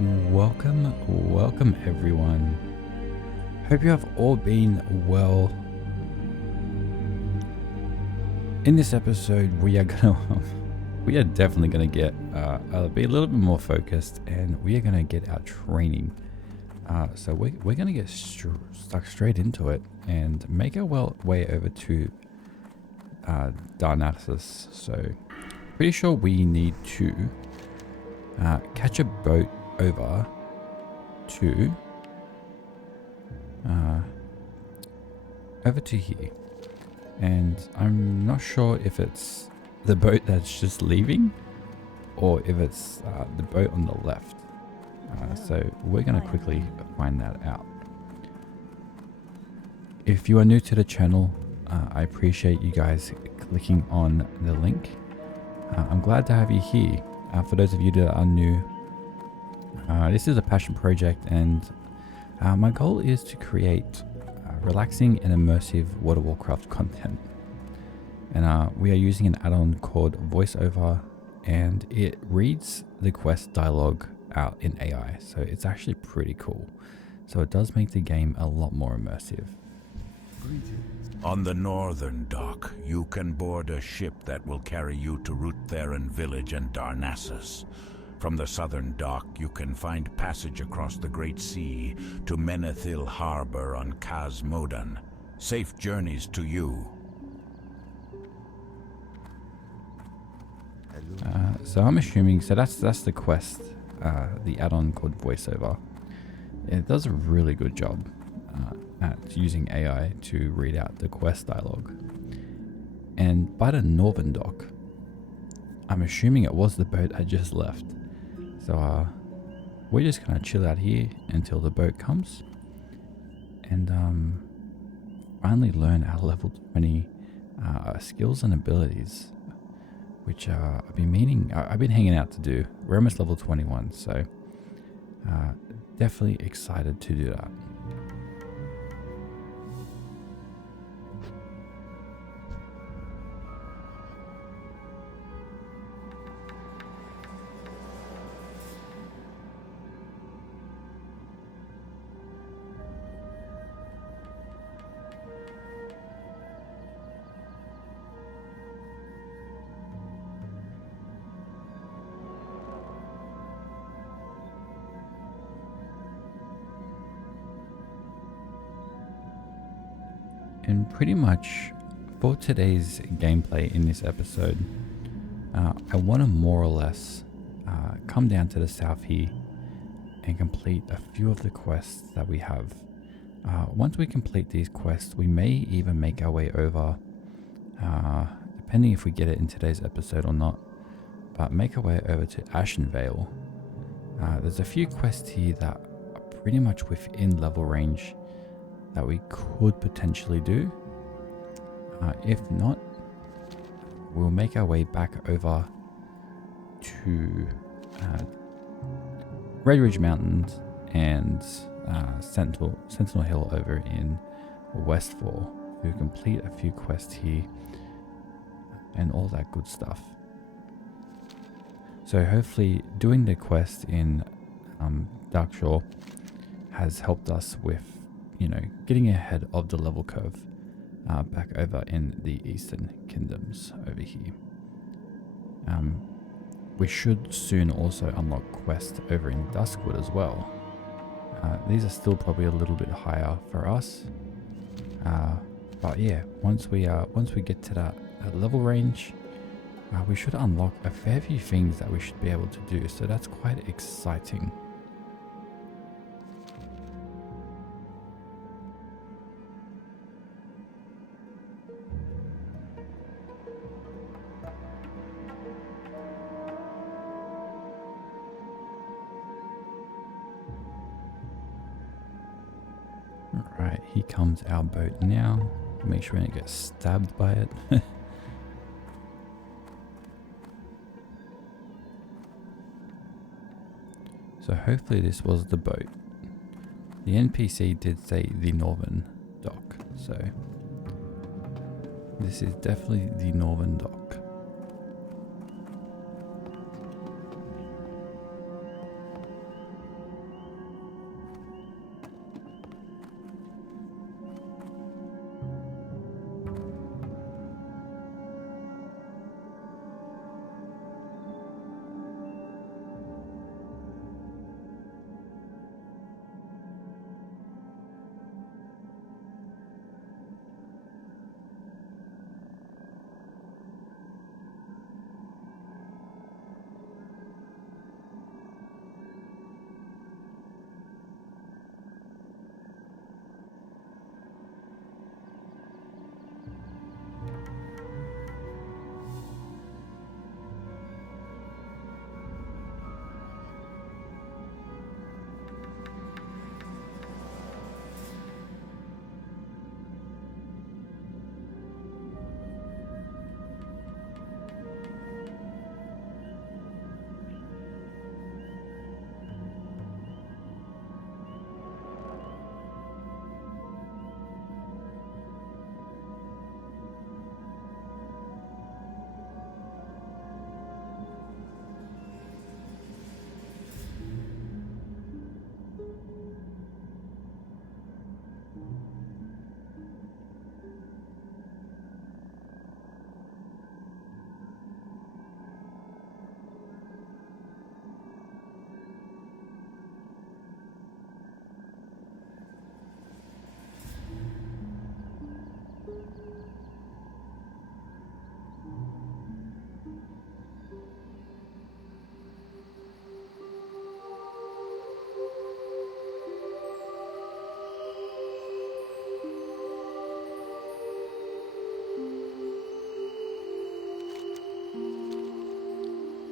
Welcome everyone. Hope you have all been well. In this episode, we are definitely gonna get be a little bit more focused, and we are gonna get our training. So we're gonna get stuck straight into it and make our way over to Darnassus. So pretty sure we need to catch a boat over to here, and I'm not sure if it's the boat that's just leaving or if it's the boat on the left. So we're gonna quickly find that out. If you are new to the channel, I appreciate you guys clicking on the link. I'm glad to have you here. For those of you that are new, this is a passion project, and my goal is to create relaxing and immersive World of Warcraft content. And we are using an add-on called VoiceOver, and it reads the quest dialogue out in AI. So it's actually pretty cool. So it does make the game a lot more immersive. On the northern dock, you can board a ship that will carry you to Ruththeron village and Darnassus. From the southern dock, you can find passage across the Great Sea to Menethil Harbor on Kaz Modan. Safe journeys to you. So I'm assuming, so that's the quest, the add-on called VoiceOver. It does a really good job at using AI to read out the quest dialogue. And by the northern dock, I'm assuming it was the boat I just left. So we're just gonna chill out here until the boat comes, and finally learn our level 20 skills and abilities, which I've been hanging out to do. We're almost level 21, so definitely excited to do that. And pretty much for today's gameplay in this episode, I want to more or less come down to the south here and complete a few of the quests that we have. Once we complete these quests, we may even make our way over, depending if we get it in today's episode or not, but make our way over to Ashenvale. There's a few quests here that are pretty much within level range that we could potentially do. If not, we'll make our way back over to Red Ridge Mountains and Sentinel Hill over in Westfall. We'll complete a few quests here and all that good stuff. So hopefully doing the quest in Darkshore has helped us with, getting ahead of the level curve back over in the Eastern Kingdoms over here. We should soon also unlock quests over in Duskwood as well. These are still probably a little bit higher for us, but yeah, once we get to that level range, we should unlock a fair few things that we should be able to do. So that's quite exciting. Alright, here comes our boat now. Make sure we don't get stabbed by it. So hopefully this was the boat. The NPC did say the northern dock, so this is definitely the northern dock.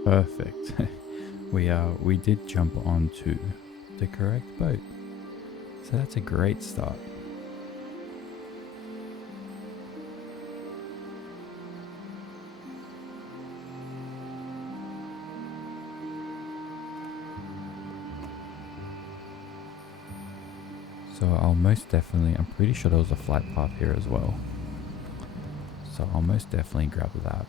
Perfect. We did jump onto the correct boat. So that's a great start. So I'll most definitely, I'm pretty sure there was a flight path here as well. So I'll most definitely grab that.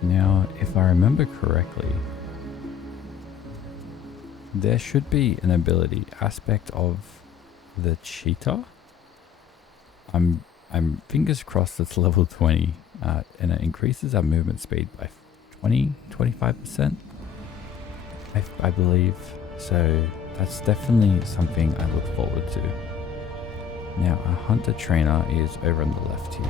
Now, if I remember correctly, there should be an ability aspect of the cheetah. I'm fingers crossed it's level 20, and it increases our movement speed by 25%, I believe. So that's definitely something I look forward to. Now, our hunter trainer is over on the left here.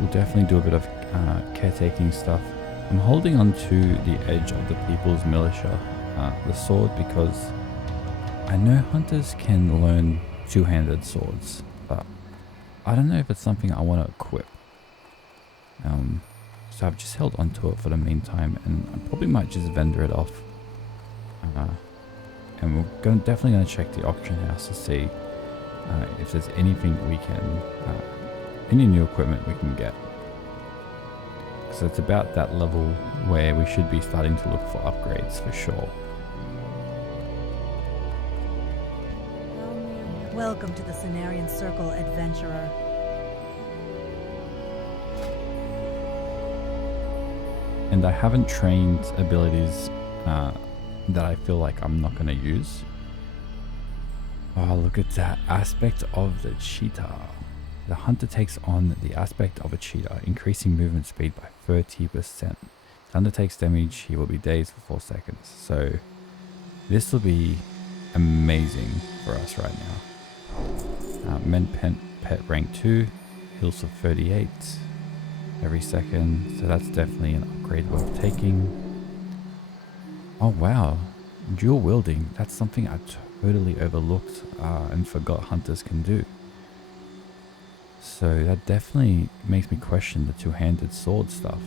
We'll definitely do a bit of caretaking stuff. I'm holding on to the edge of the People's Militia, the sword, because I know hunters can learn two-handed swords, but I don't know if it's something I want to equip. So I've just held onto it for the meantime, and I probably might just vendor it off. And we're definitely going to check the auction house to see if there's anything we can, any new equipment we can get. So it's about that level where we should be starting to look for upgrades for sure. Welcome to the Cenarian Circle, adventurer. And I haven't trained abilities that I feel like I'm not going to use. Oh, look at that aspect of the cheetah. The hunter takes on the aspect of a cheetah, increasing movement speed by 30%. The hunter takes damage, he will be dazed for 4 seconds. So this will be amazing for us right now. Men pet rank 2, heals for 38 every second. So that's definitely an upgrade worth taking. Oh wow, dual wielding. That's something I totally overlooked and forgot hunters can do. So that definitely makes me question the two-handed sword stuff.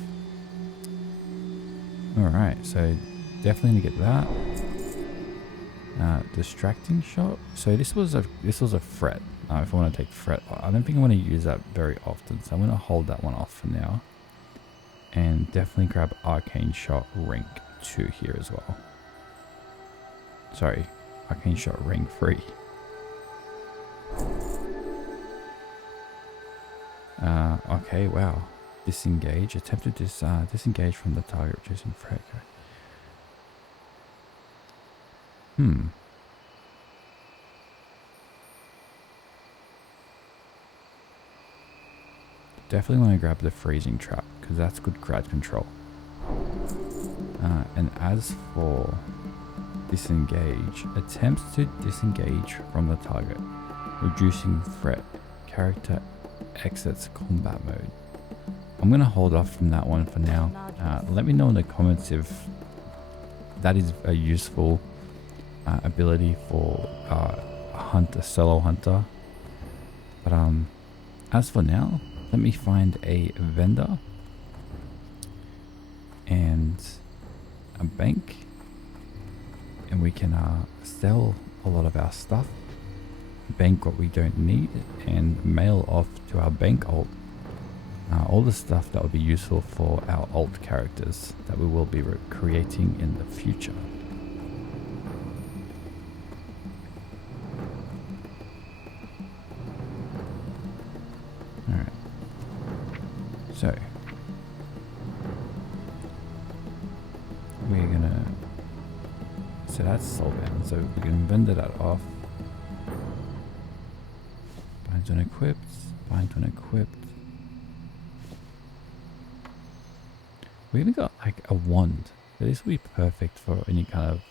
Alright, so definitely gonna get that. Distracting shot. So this was a threat. If I want to take threat, I don't think I want to use that very often. So I'm gonna hold that one off for now. And definitely grab arcane shot rank 2 here as well. Sorry, arcane shot rank 3. Okay, wow. Disengage. Attempt to disengage from the target, reducing threat. Definitely want to grab the freezing trap, because that's good crowd control. And as for disengage, attempts to disengage from the target, reducing threat. Character exits combat mode. I'm going to hold off from that one for now. Let me know in the comments if that is a useful ability for a solo hunter. But as for now, let me find a vendor and a bank, and we can sell a lot of our stuff. bank what we don't need and mail off to our bank alt all the stuff that would be useful for our alt characters that we will be creating in the future. Alright. So we're gonna, so that's soulbound, so we can vendor that off. Binds on equipped, binds on equipped. We even got like a wand. So this will be perfect for any kind of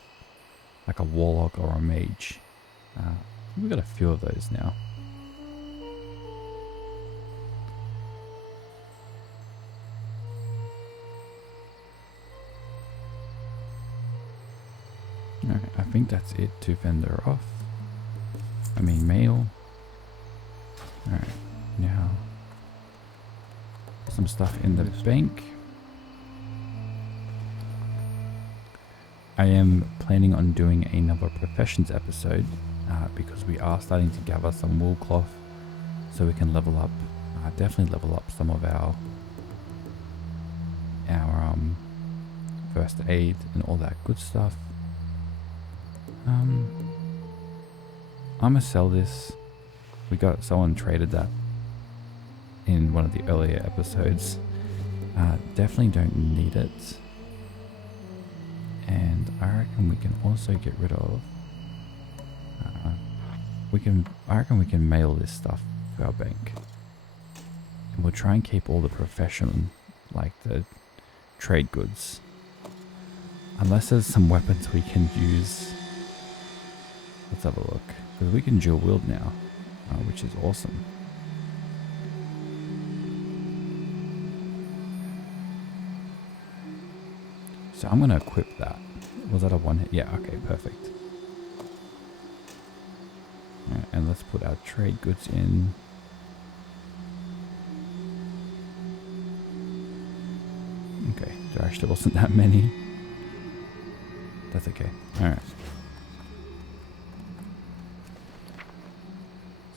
like a warlock or a mage. We've got a few of those now. Alright, I think that's it to vendor off. I mean mail. Alright, now some stuff in the bank. I am planning on doing another professions episode because we are starting to gather some wool cloth so we can level up, definitely level up some of our first aid and all that good stuff. I'm gonna sell this. We got someone traded that in one of the earlier episodes. Definitely don't need it. And I reckon we can also get rid of, I reckon we can mail this stuff to our bank. And we'll try and keep all the professional, like the trade goods. Unless there's some weapons we can use. Let's have a look. Because we can dual wield now, which is awesome. So I'm going to equip that. Was that a one hit? Yeah, okay, perfect. Right, and let's put our trade goods in. Okay, there actually wasn't that many. That's okay. Alright.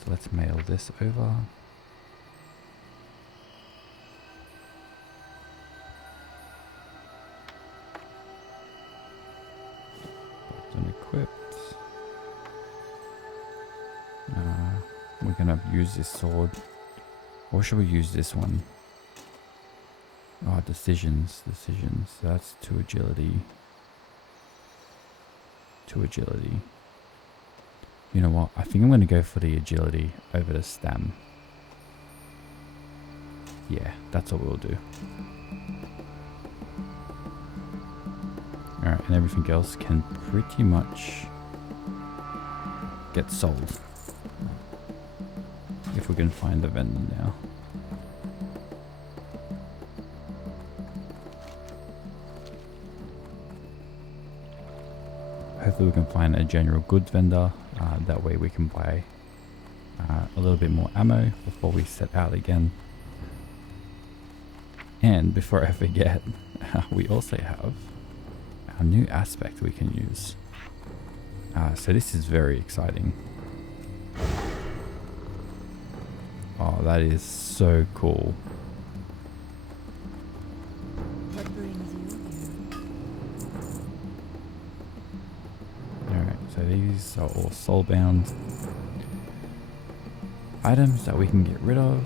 So let's mail this over. Unequipped. We're gonna use this sword. Or should we use this one? Oh, decisions. That's 2 agility. 2 agility. You know what? I think I'm gonna go for the agility over the stam. Yeah, that's what we'll do. Alright, and everything else can pretty much get sold. If we can find the vendor now. Hopefully we can find a general goods vendor. That way we can buy a little bit more ammo before we set out again. And before I forget, we also have a new aspect we can use. So this is very exciting. Oh, that is so cool. What brings you here? Alright, so these are all soulbound items that we can get rid of.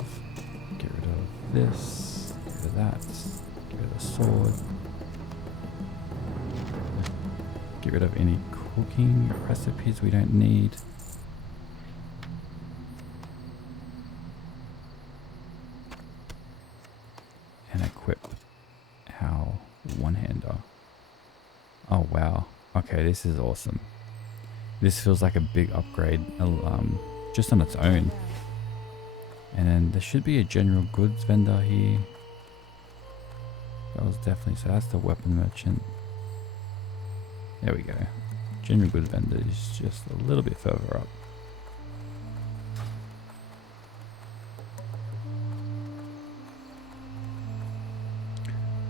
Get rid of this, get rid of that, get rid of the sword. Get rid of any cooking recipes we don't need. And equip our one-hander. Oh wow. Okay, this is awesome. This feels like a big upgrade just on its own. And then there should be a general goods vendor here. That was definitely, so that's the weapon merchant. There we go. General goods vendor is just a little bit further up.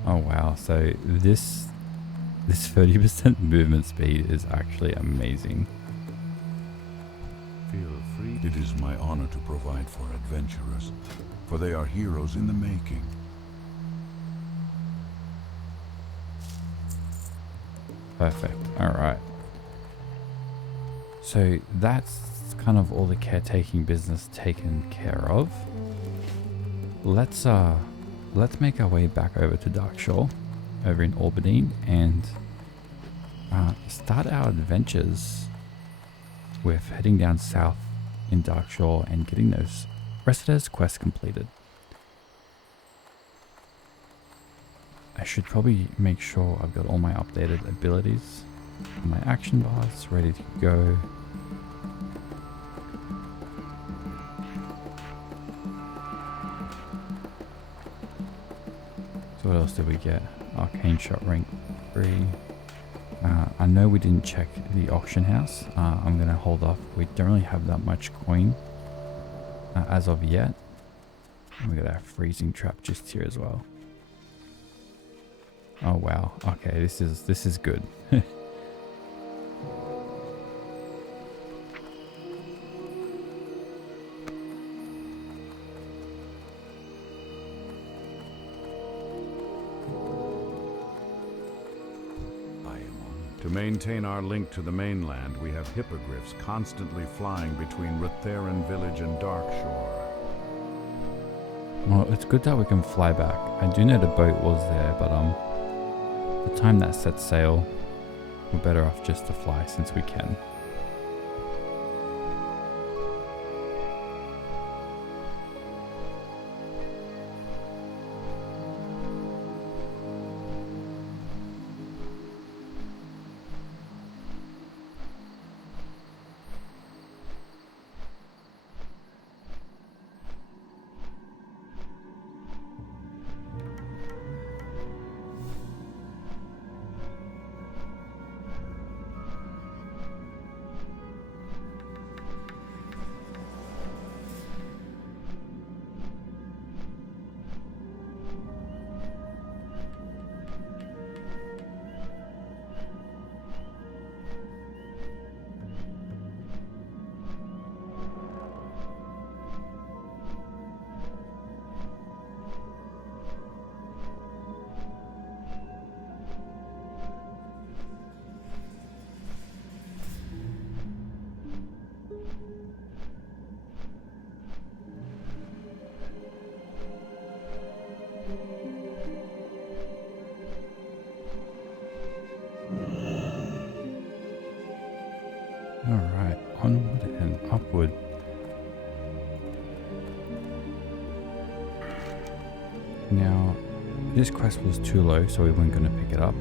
Oh wow, so this 30% movement speed is actually amazing. Feel free It is my honor to provide for adventurers, for they are heroes in the making. Perfect. All right. So that's kind of all the caretaking business taken care of. Let's make our way back over to Darkshore, over in Albany, and start our adventures with heading down south in Darkshore and getting those rest of those quests completed. I should probably make sure I've got all my updated abilities and my action bars ready to go. So what else did we get? Arcane Shot rank 3. I know we didn't check the auction house. I'm going to hold off. We don't really have that much coin as of yet. And we got our freezing trap just here as well. Oh wow. Okay, this is good. To maintain our link to the mainland, we have hippogriffs constantly flying between Rutheran Village and Darkshore. Well, it's good that we can fly back. I do know the boat was there, but the time that sets sail, we're better off just to fly since we can. Alright, onward and upward. Now, this quest was too low, so we weren't going to pick it up.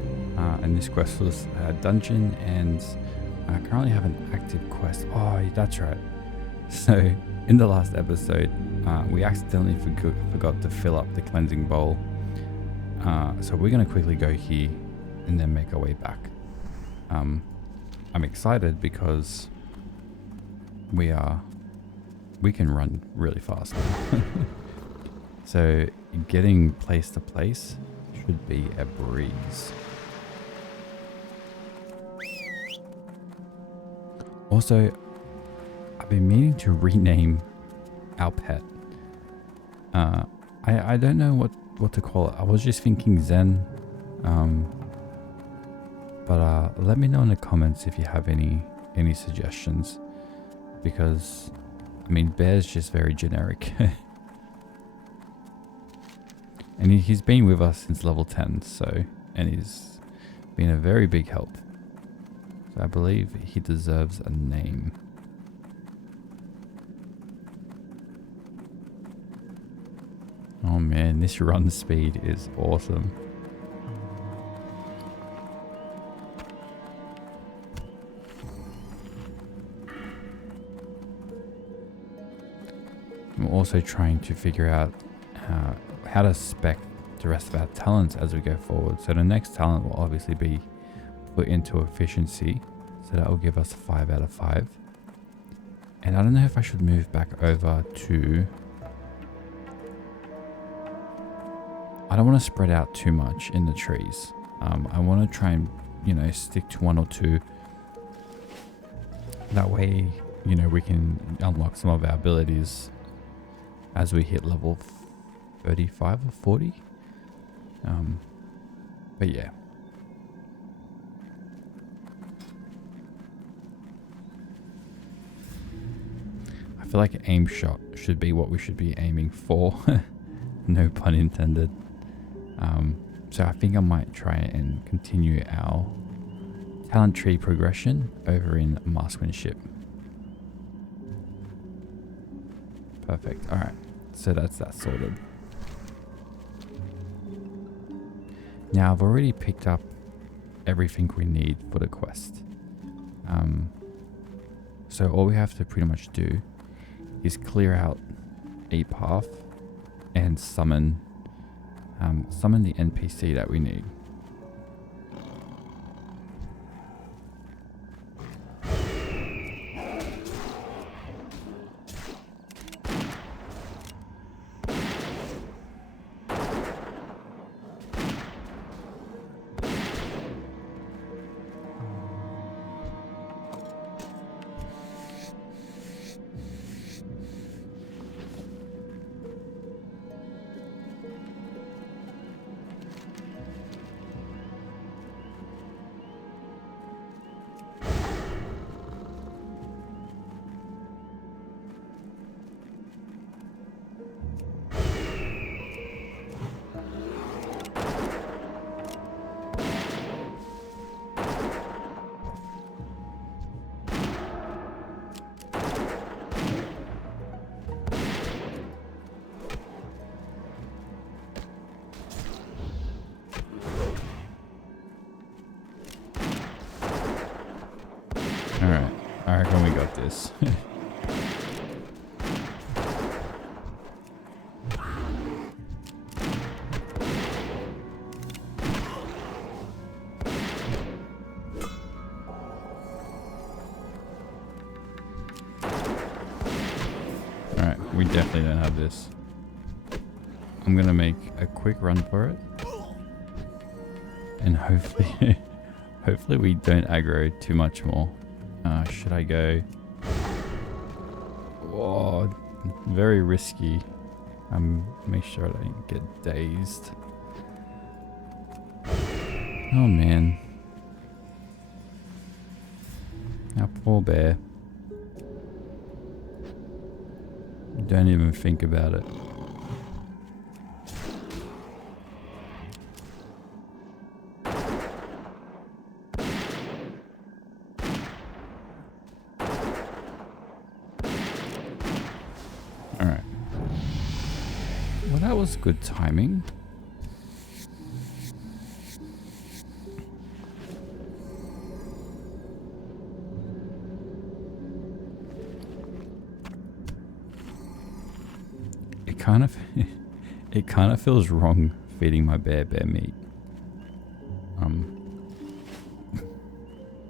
And this quest was a dungeon, and I currently have an active quest. Oh, that's right. So, in the last episode, we accidentally forgot to fill up the cleansing bowl. So we're going to quickly go here and then make our way back. I'm excited because we can run really fast. So getting place to place should be a breeze. Also, I've been meaning to rename our pet. I don't know what to call it. I was just thinking Zen. But let me know in the comments if you have any suggestions, because I mean Bear's just very generic. And he's been with us since level 10, and he's been a very big help. So I believe he deserves a name. Oh man, this run speed is awesome. I'm also trying to figure out how to spec the rest of our talents as we go forward. So the next talent will obviously be put into efficiency. So that will give us 5 out of 5. And I don't know if I should move back over to... I don't want to spread out too much in the trees. I want to try and, stick to 1 or 2. That way, you know, we can unlock some of our abilities as we hit level 35 or 40. But yeah. I feel like aim shot should be what we should be aiming for. No pun intended. So I think I might try and continue our talent tree progression over in marksmanship. Perfect. Alright. So that's that sorted. Now I've already picked up everything we need for the quest. So all we have to pretty much do is clear out a path and summon the NPC that we need. Alright, I reckon we got this. Alright, we definitely don't have this. I'm gonna make a quick run for it. And hopefully, hopefully we don't aggro too much more. Should I go? Whoa, very risky. Make sure I don't get dazed. Oh man. Our poor bear. Don't even think about it. Alright. Well, that was good timing. It kind of feels wrong feeding my bear meat.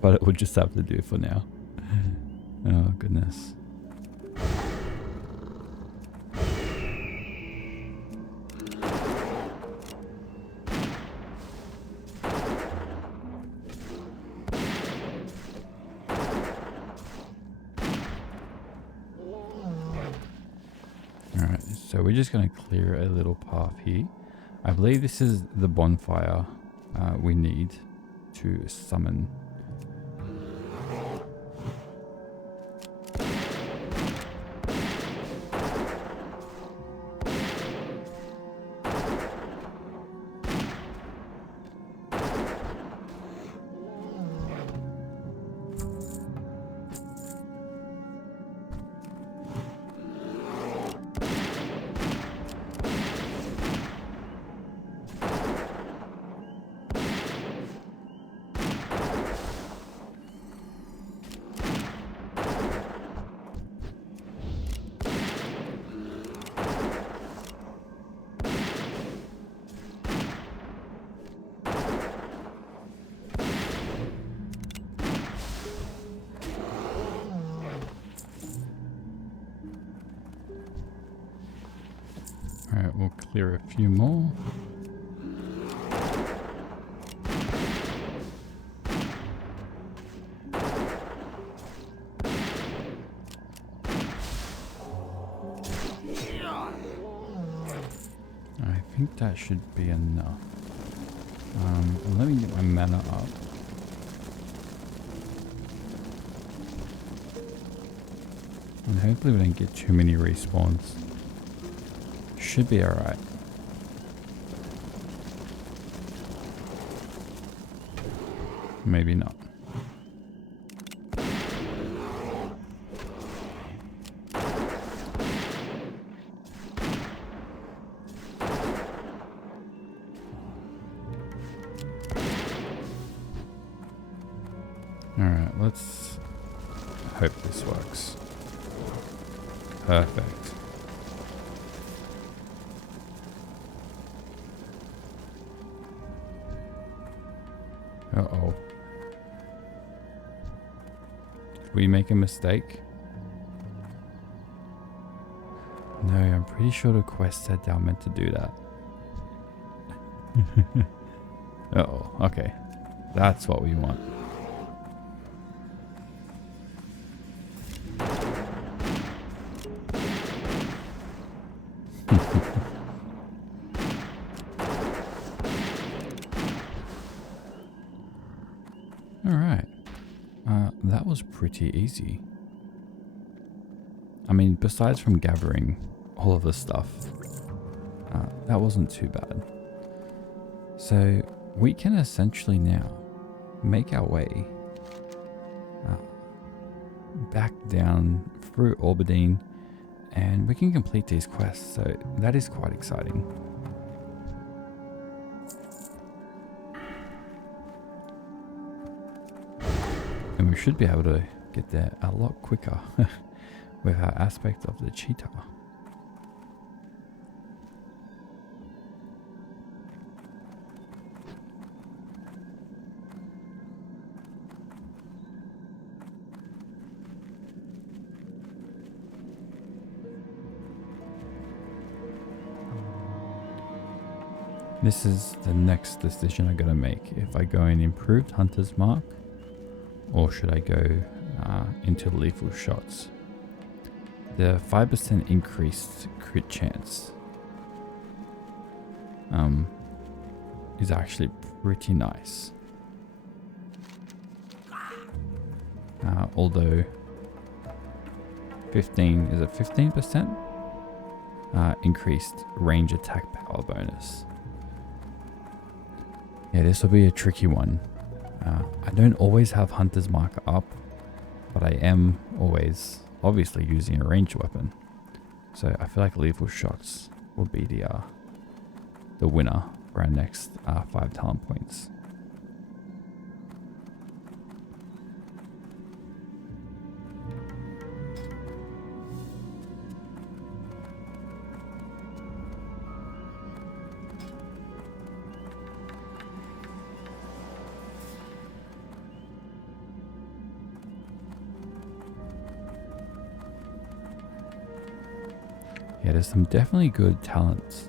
But it would just have to do for now. Oh goodness. Alright, so we're just going to clear a little path here. I believe this is the bonfire we need to summon. Alright, we'll clear a few more. think that should be enough. Let me get my mana up. And hopefully we don't get too many respawns. Should be alright. Maybe not. Alright, let's hope this works. Perfect. Uh-oh. Did we make a mistake? No, I'm pretty sure the quest said that I'm meant to do that. Uh-oh, okay. That's what we want. Alright. That was pretty easy. I mean, besides from gathering all of the stuff, that wasn't too bad. So we can essentially now make our way back down through Orbadine, and we can complete these quests, so that is quite exciting. And we should be able to get there a lot quicker with our aspect of the cheetah. This is the next decision I gotta make. If I go in improved hunter's mark, or should I go into lethal shots? The 5% increased crit chance is actually pretty nice. Although 15% increased range attack power bonus. Yeah, this will be a tricky one. I don't always have Hunter's Mark up, but I am always obviously using a ranged weapon. So I feel like lethal shots will be the winner for our next 5 talent points. Yeah, there's some definitely good talents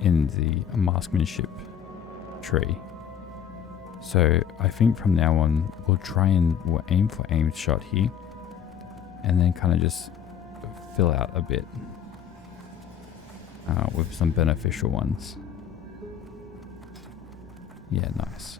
in the marksmanship tree. So I think from now on, we'll aim for aimed shot here, and then kind of just fill out a bit with some beneficial ones. Yeah, nice.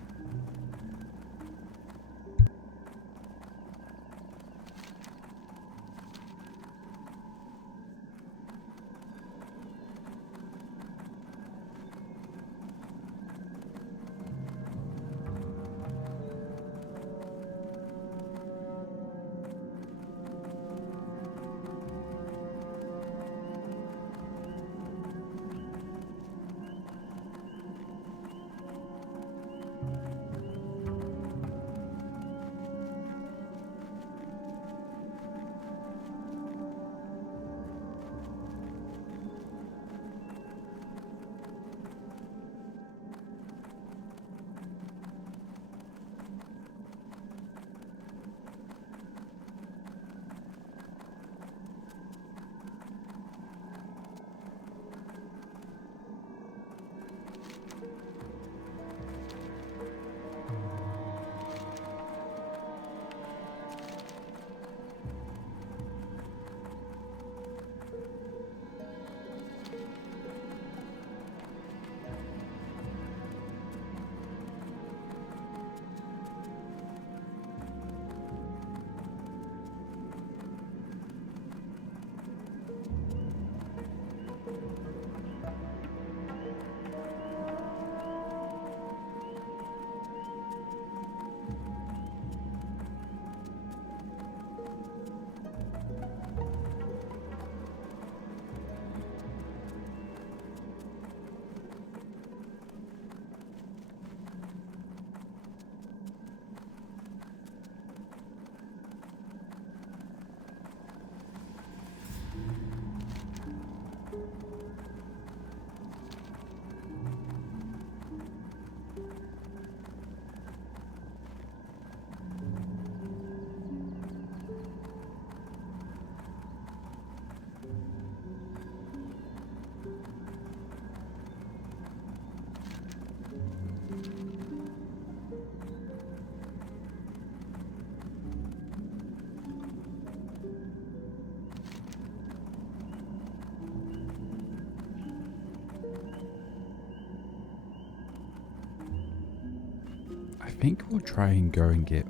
think we'll try and go and get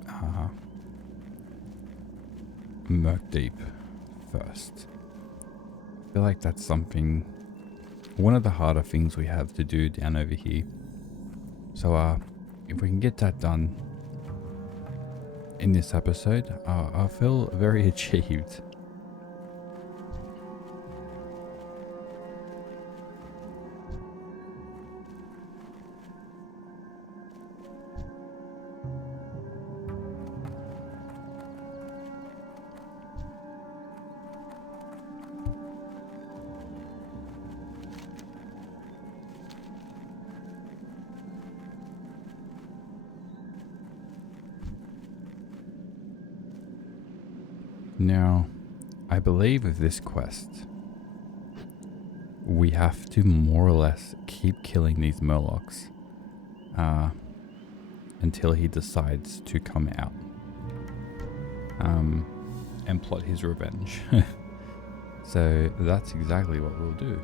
Murk Deep first. I feel like that's one of the harder things we have to do down over here. So if we can get that done in this episode, I'll feel very achieved. Now, I believe with this quest, we have to more or less keep killing these Murlocs until he decides to come out and plot his revenge. So that's exactly what we'll do.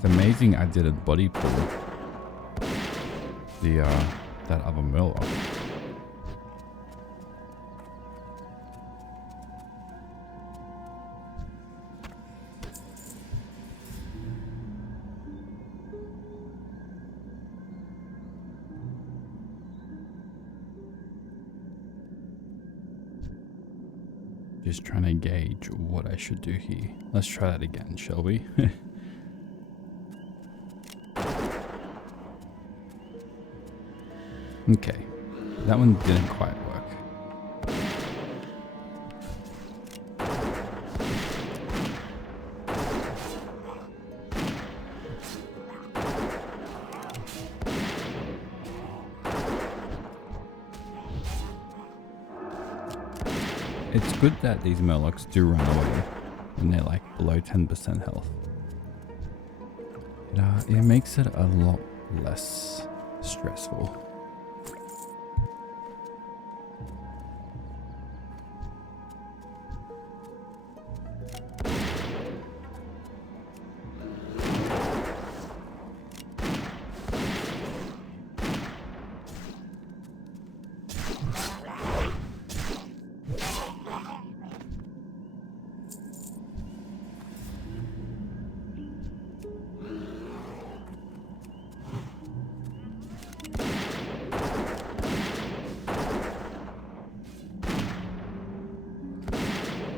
It's amazing I didn't body pull that other Murloc. Just trying to gauge what I should do here. Let's try that again, shall we? Okay, that one didn't quite work. It's good that these Murlocs do run away when they're like below 10% health. It makes it a lot less stressful.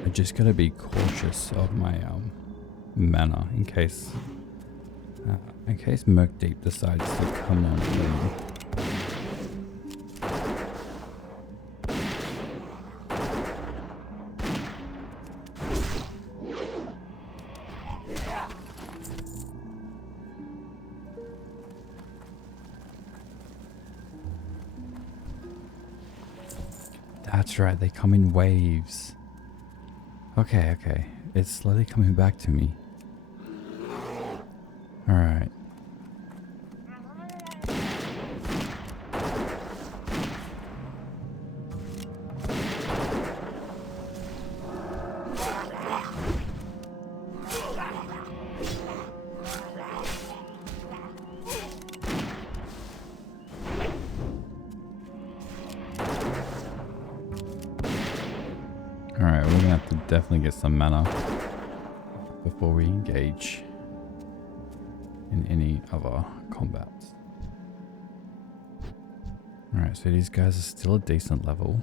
I just gotta be cautious of my mana in case Murk Deep decides to come on in. That's right, they come in waves. Okay, okay. It's slowly coming back to me. Alright. Alright, we're gonna have to definitely get some mana before we engage in any other combats. Alright, so these guys are still a decent level.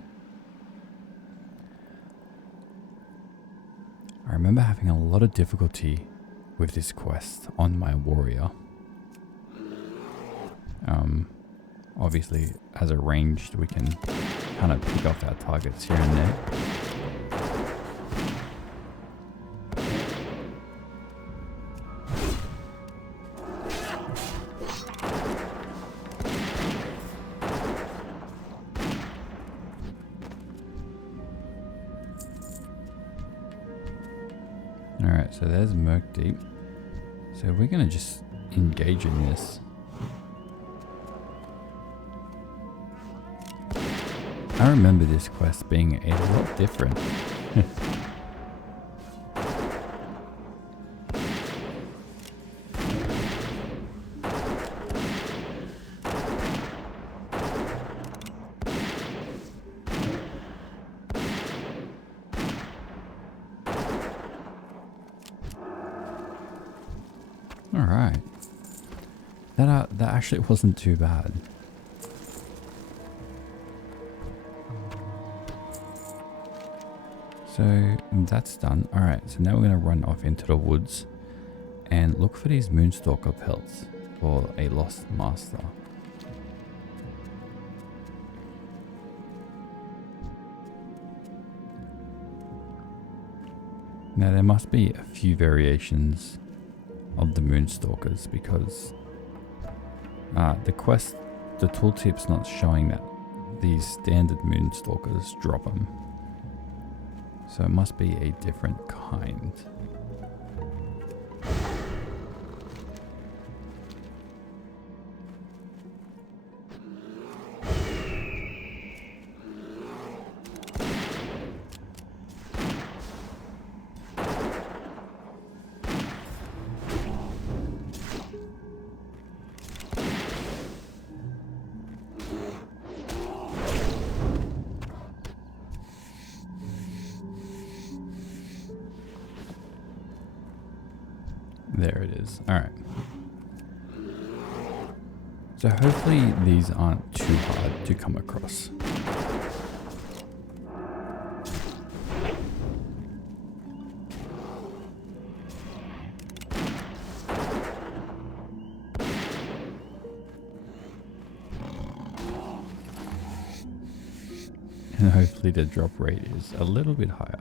I remember having a lot of difficulty with this quest on my warrior. Obviously, as a ranged, we can kind of pick off our targets here and there. Alright, so there's Murk Deep. So we're going to just engage in this. I remember this quest being a lot different. Alright. That actually wasn't too bad. So that's done. Alright, so now we're going to run off into the woods and look for these Moonstalker pelts for a lost master. Now there must be a few variations of the Moonstalkers because the quest, the tooltip's not showing that these standard Moonstalkers drop them. So it must be a different kind. There it is. Alright. So hopefully these aren't too hard to come across. And hopefully the drop rate is a little bit higher.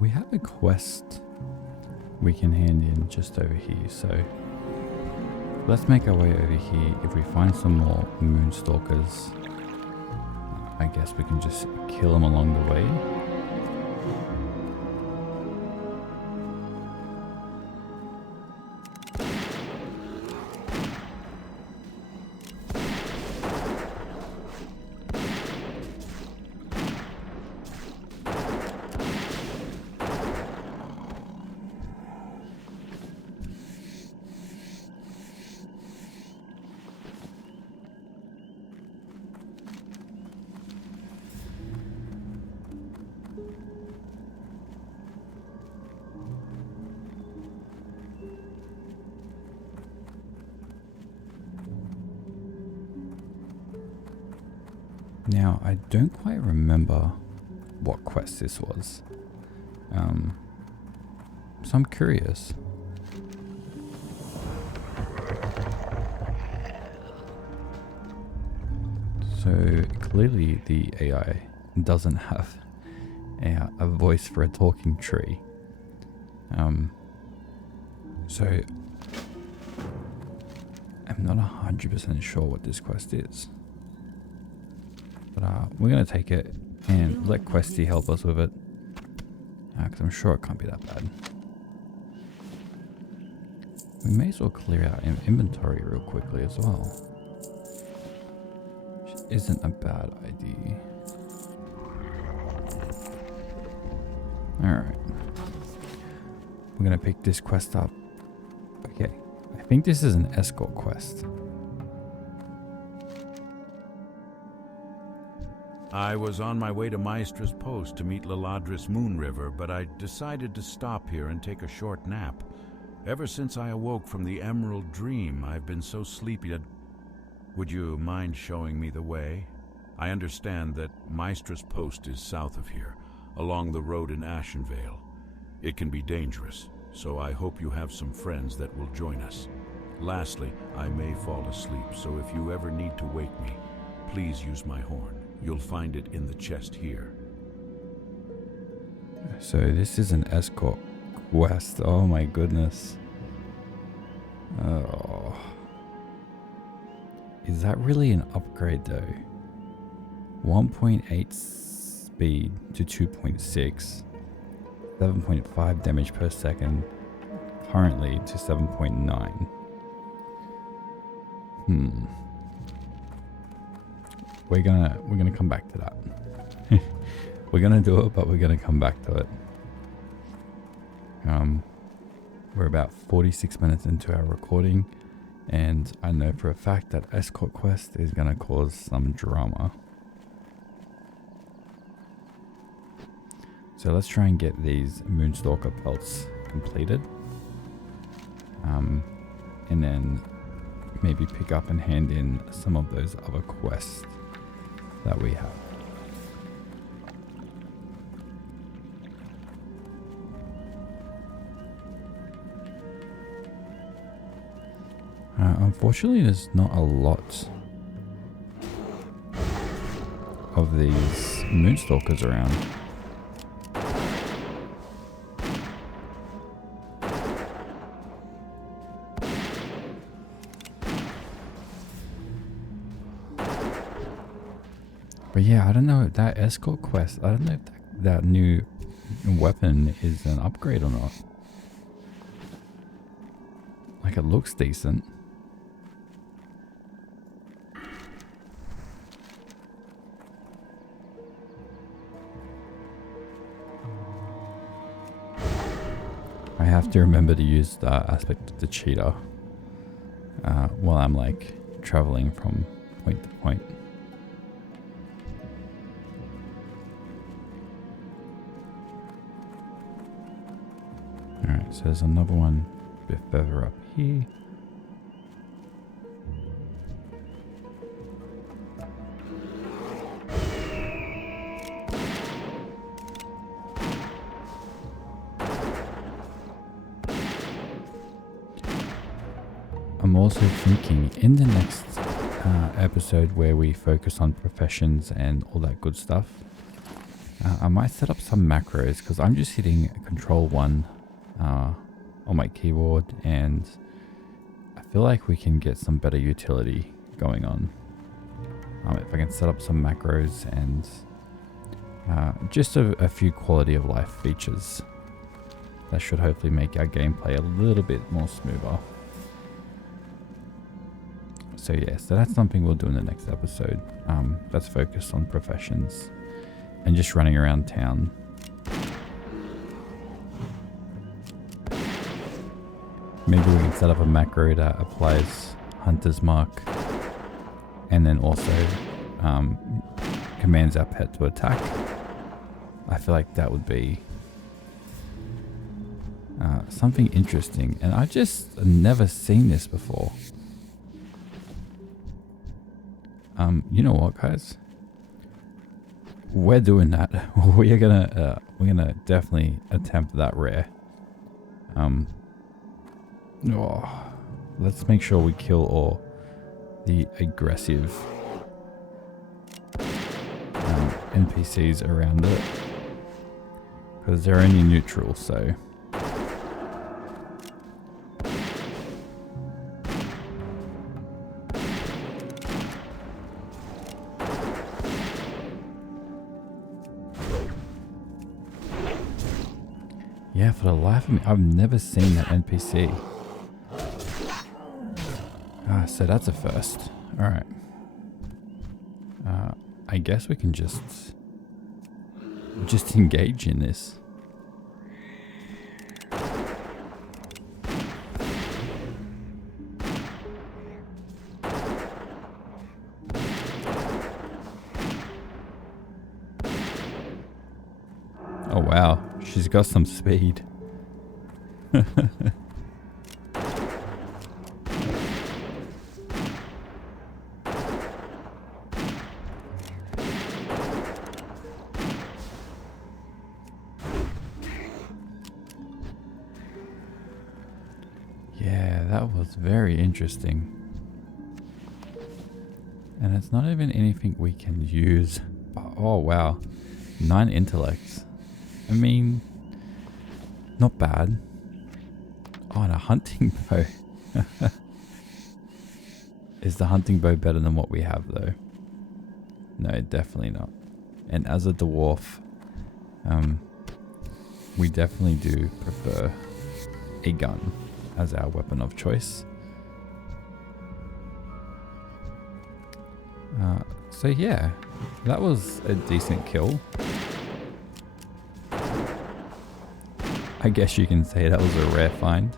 We have a quest we can hand in just over here, so let's make our way over here. If we find some more Moonstalkers, I guess we can just kill them along the way. Now, I don't quite remember what quest this was, so I'm curious. So clearly the AI doesn't have a voice for a talking tree. So I'm not 100% sure what this quest is. But we're going to take it and let Questy help us with it. Because I'm sure it can't be that bad. We may as well clear out inventory real quickly as well. Which isn't a bad idea. Alright. We're going to pick this quest up. Okay. I think this is an escort quest. I was on my way to Maestra's post to meet Laladris Moonriver, but I decided to stop here and take a short nap. Ever since I awoke from the Emerald Dream, I've been so sleepy that... Would you mind showing me the way? I understand that Maestra's post is south of here, along the road in Ashenvale. It can be dangerous, so I hope you have some friends that will join us. Lastly, I may fall asleep, so if you ever need to wake me, please use my horn. You'll find it in the chest here. So this is an escort quest. Oh my goodness. Oh. Is that really an upgrade though? 1.8 speed to 2.6. 7.5 damage per second. Currently to 7.9. We're gonna come back to that. We're gonna do it, but we're gonna come back to it. We're about 46 minutes into our recording, and I know for a fact that escort quest is gonna cause some drama. So let's try and get these Moonstalker pelts completed, and then maybe pick up and hand in some of those other quests that we have. Unfortunately, there's not a lot of these Moonstalkers around. But yeah, I don't know if that escort quest, I don't know if that new weapon is an upgrade or not. Like, it looks decent. I have to remember to use the aspect of the cheetah while I'm like traveling from point to point. Alright, so there's another one a bit further up here. I'm also thinking in the next episode where we focus on professions and all that good stuff, I might set up some macros because I'm just hitting Control 1 on my keyboard, and I feel like we can get some better utility going on. If I can set up some macros and just a few quality of life features, that should hopefully make our gameplay a little bit more smoother. So yeah, so that's something we'll do in the next episode. Let's focus on professions and just running around town. Maybe we can set up a macro that applies Hunter's Mark and then also commands our pet to attack. I feel like that would be something interesting, and I've just never seen this before. You know what, guys? We're doing that. We're gonna definitely attempt that rare. Let's make sure we kill all the aggressive NPCs around it, because they're only neutral, so. Yeah, for the life of me, I've never seen that NPC. So that's a first. Alright. I guess we can just engage in this. Oh wow, she's got some speed. Yeah, that was very interesting. And it's not even anything we can use. Oh wow, 9 intellects. I mean, not bad. Oh, and a hunting bow. Is the hunting bow better than what we have though? No, definitely not. And as a dwarf, we definitely do prefer a gun as our weapon of choice. So yeah, that was a decent kill. I guess you can say that was a rare find.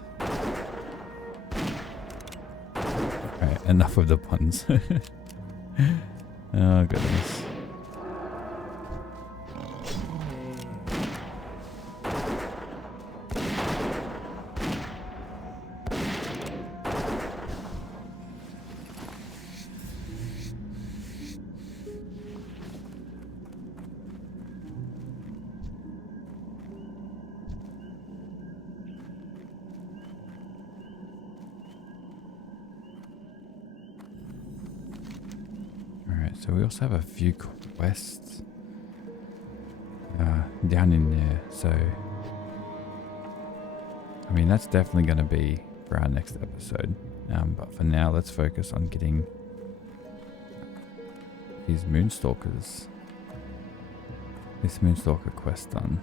Alright, enough of the puns. Oh goodness. So we also have a few quests down in there. So, I mean, that's definitely going to be for our next episode. But for now, let's focus on getting these Moonstalkers, this Moonstalker quest done.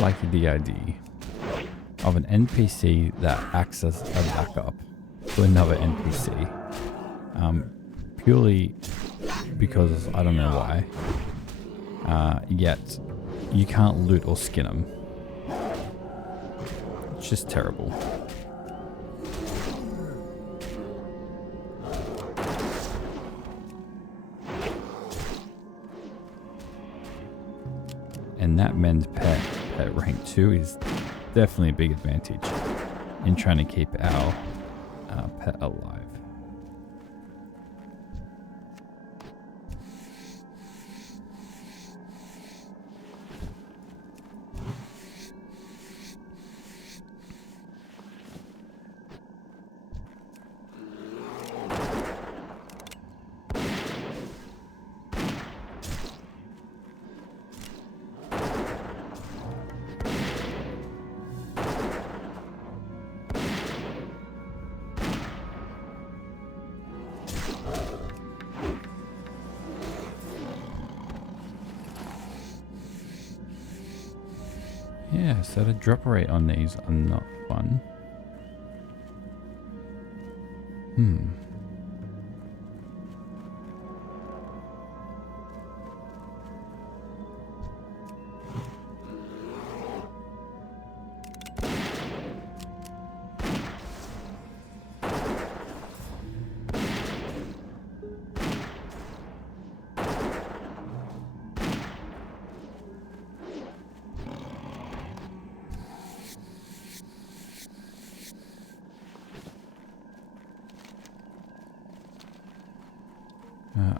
like the idea of an NPC that acts as a backup to another NPC. Purely because I don't know why. Yet you can't loot or skin them. It's just terrible. And that mend pet at rank 2 is definitely a big advantage in trying to keep our pet alive. Yeah, so the drop rate on these are not fun.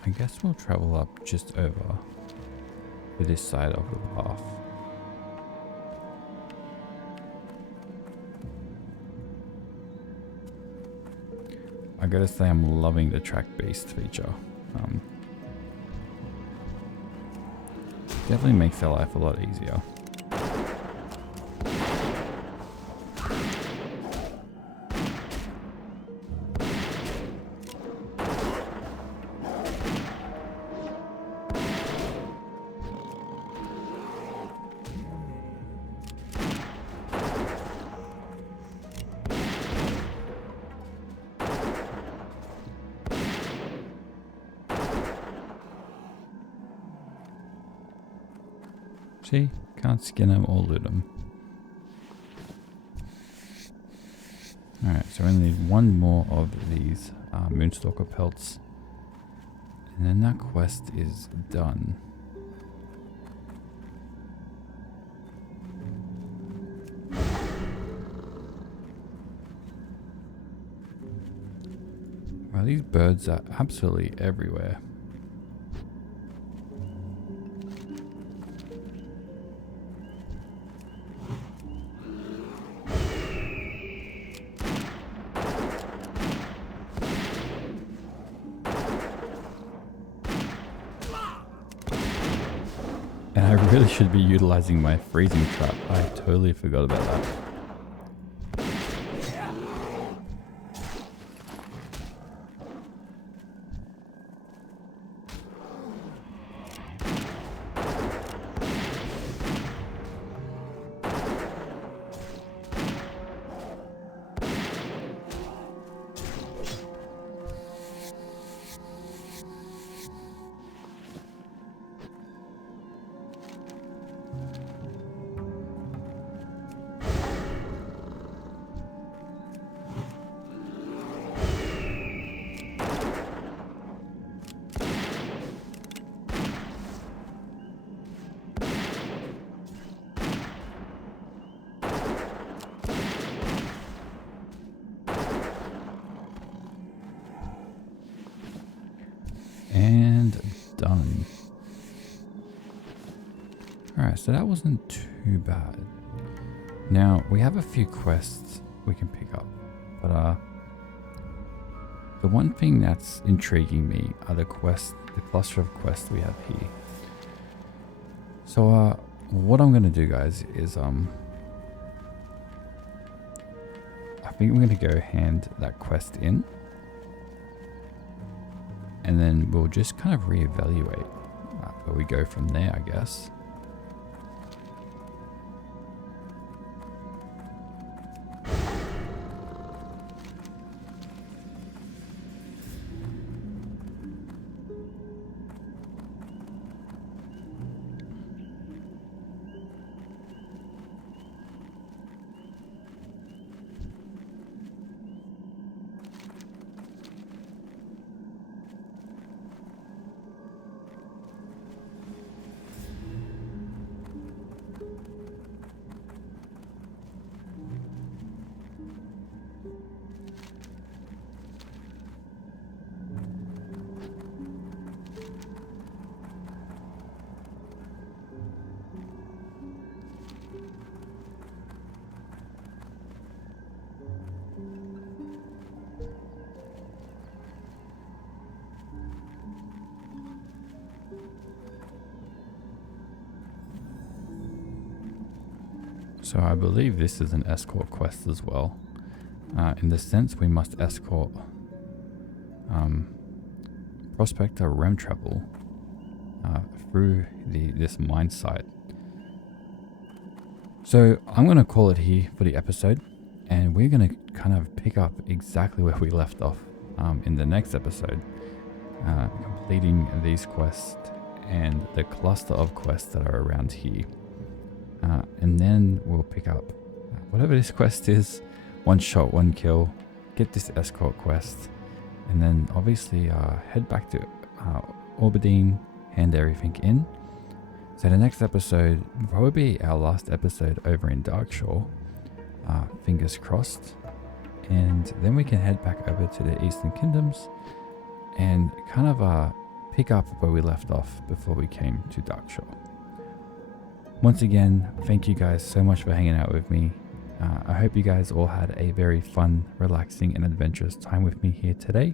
I guess we'll travel up just over to this side of the path. I gotta say I'm loving the track-based feature. Definitely makes our life a lot easier. See, can't skin them or loot them. Alright, so we only need one more of these Moonstalker pelts. And then that quest is done. Wow, these birds are absolutely everywhere. And I really should be utilizing my freezing trap. I totally forgot about that. And done. Alright, so that wasn't too bad. Now, we have a few quests we can pick up. But the one thing that's intriguing me are the cluster of quests we have here. So what I'm going to do, guys, is I think we're going to go hand that quest in. And then we'll just kind of reevaluate where we go from there, I guess. So I believe this is an escort quest as well. In the sense we must escort Prospector Rem Travel through this mine site. So I'm going to call it here for the episode, and we're going to kind of pick up exactly where we left off in the next episode, completing these quests and the cluster of quests that are around here. And then we'll pick up whatever this quest is, one shot, one kill, get this escort quest, and then obviously head back to Orbadine, hand everything in. So the next episode will probably be our last episode over in Darkshore, fingers crossed, and then we can head back over to the Eastern Kingdoms and kind of pick up where we left off before we came to Darkshore. Once again, thank you guys so much for hanging out with me. I hope you guys all had a very fun, relaxing, and adventurous time with me here today.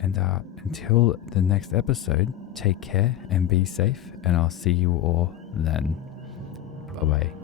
And until the next episode, take care and be safe, and I'll see you all then. Bye bye.